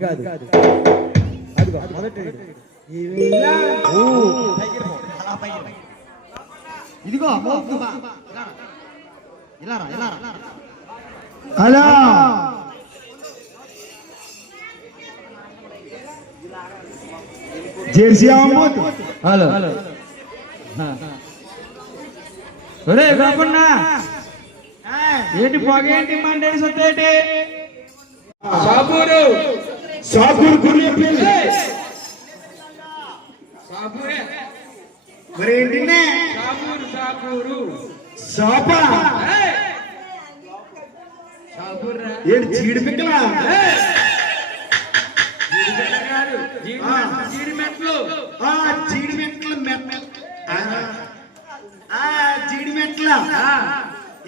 కాదు. అదిగో మొదటి. ఇదిగో. అలా. Jersey Ahmed hello. ఒరే కాకుండా ఏంటి పొగ ఏంటి మండే సొత్తేటి సాబూరు సాపూర్ గురియపల్లి సాబూరే. మరి ఏంటి చీడి పిక్కలా జీడి మెట్లు ఆ. జీడి మెట్ల మెట్ల ఆ, ఆ జీడి మెట్ల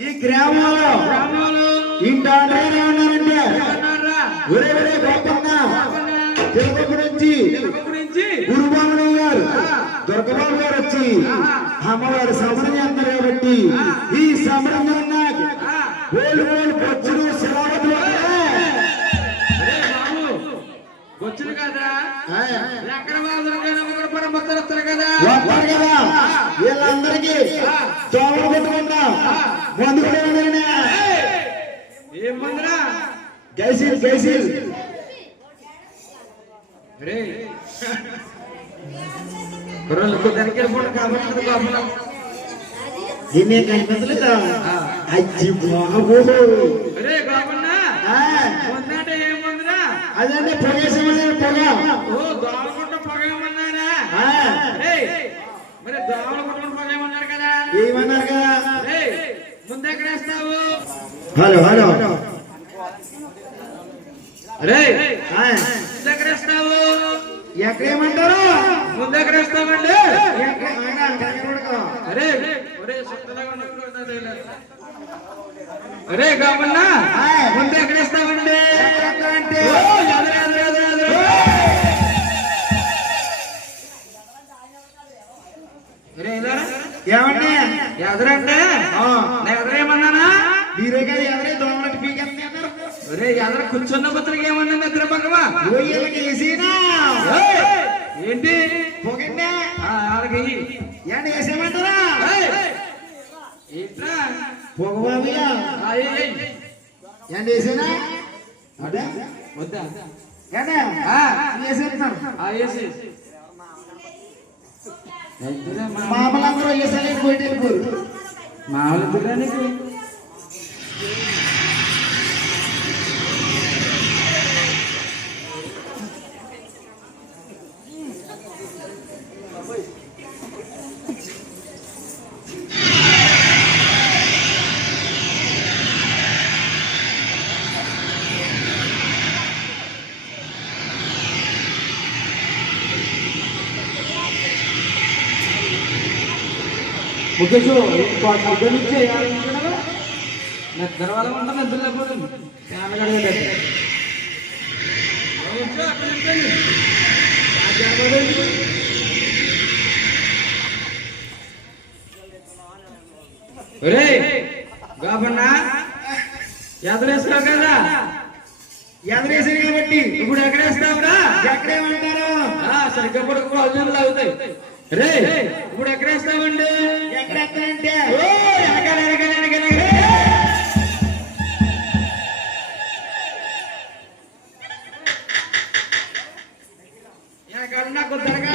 ఈ గ్రామంలో గ్రామాలు ఇంటి ఏమన్నారంటే? ఒరే ఒరే గురుబాబు గారు దుర్గబాబు గారు వచ్చి అమ్మవారి సమరం చేస్తారు కాబట్టి ఈ సమరం బొచ్చులు శిలావతులు బాబు వచ్చును కదా ఎక్కడ వాళ్ళు కదా. అరే కుర్రోళ్ళకు దానికి వెళ్ళిపోండి కాబట్టి బాబు దీన్నే కనిపించలేదా అచ్చి బాబు రే కాకుండా ప్రవేశం పొగ ఓ దోమకుంట అరే మరి దోమలు కుటుంబం పొగేమన్నారు కదా ఏమన్నారు కదా ముందు వేస్తావు హలో హలో అరే ఎక్కడేమంటారు ముందు ఎక్కడ వేస్తామండి ఎక్కడ- ఆయన అంటారు కూడా. అరే ఒరే. అరే కామన్నా ముందు ఎక్కడ ఇస్తామండి ఎక్కడంటే ఓ, ఎదురు, ఎదురు, ఎదురు, ఎదురు. ఒరే, ఎదురా? ఏమండి ఎదురంటే ఎదురేమన్నానా మీరే కదా ఒరే ఎదురు కూర్చున్న పత్రిక ఏమన్నా నిద్ర పక్కవా? ఏంటి? వేసేయమంటారా? ఏయ్, ఏంట్రా? పొగ బాబుయ్య ఆ, ఏయ్, ఏయ్. ఏంటి వేసేనా అదే? వద్దా? మామలందరూ వేసేయాలి పోయి మామూలు నిద్ర వల్ల ఉంటా నిద్ర లేకపోతుంది కడగలేదు ఒరే గాబన్నా ఎదురేస్తావు కదా? ఎదరేసారు కాబట్టి ఇప్పుడు ఎక్కడేస్తావురా? ఎక్కడేమంటారు? ఆ, సరిగ్గా పడుకు అల్జన్లు అవుతాయి రే ఇప్పుడు ఎక్కడేస్తామండి నాకు దరగా.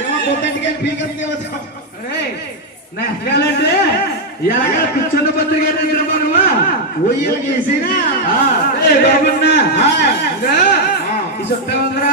ఏమో పొద్దుటికి పీకేస్తే వస్తాం ఒరేయ్, నా వెనకాలంటే వెనకాల కూర్చున్న పత్రిక మనమా రొయ్యలకి వేసినా బాబున్నా. ఈ చుట్టా ఉందిరా.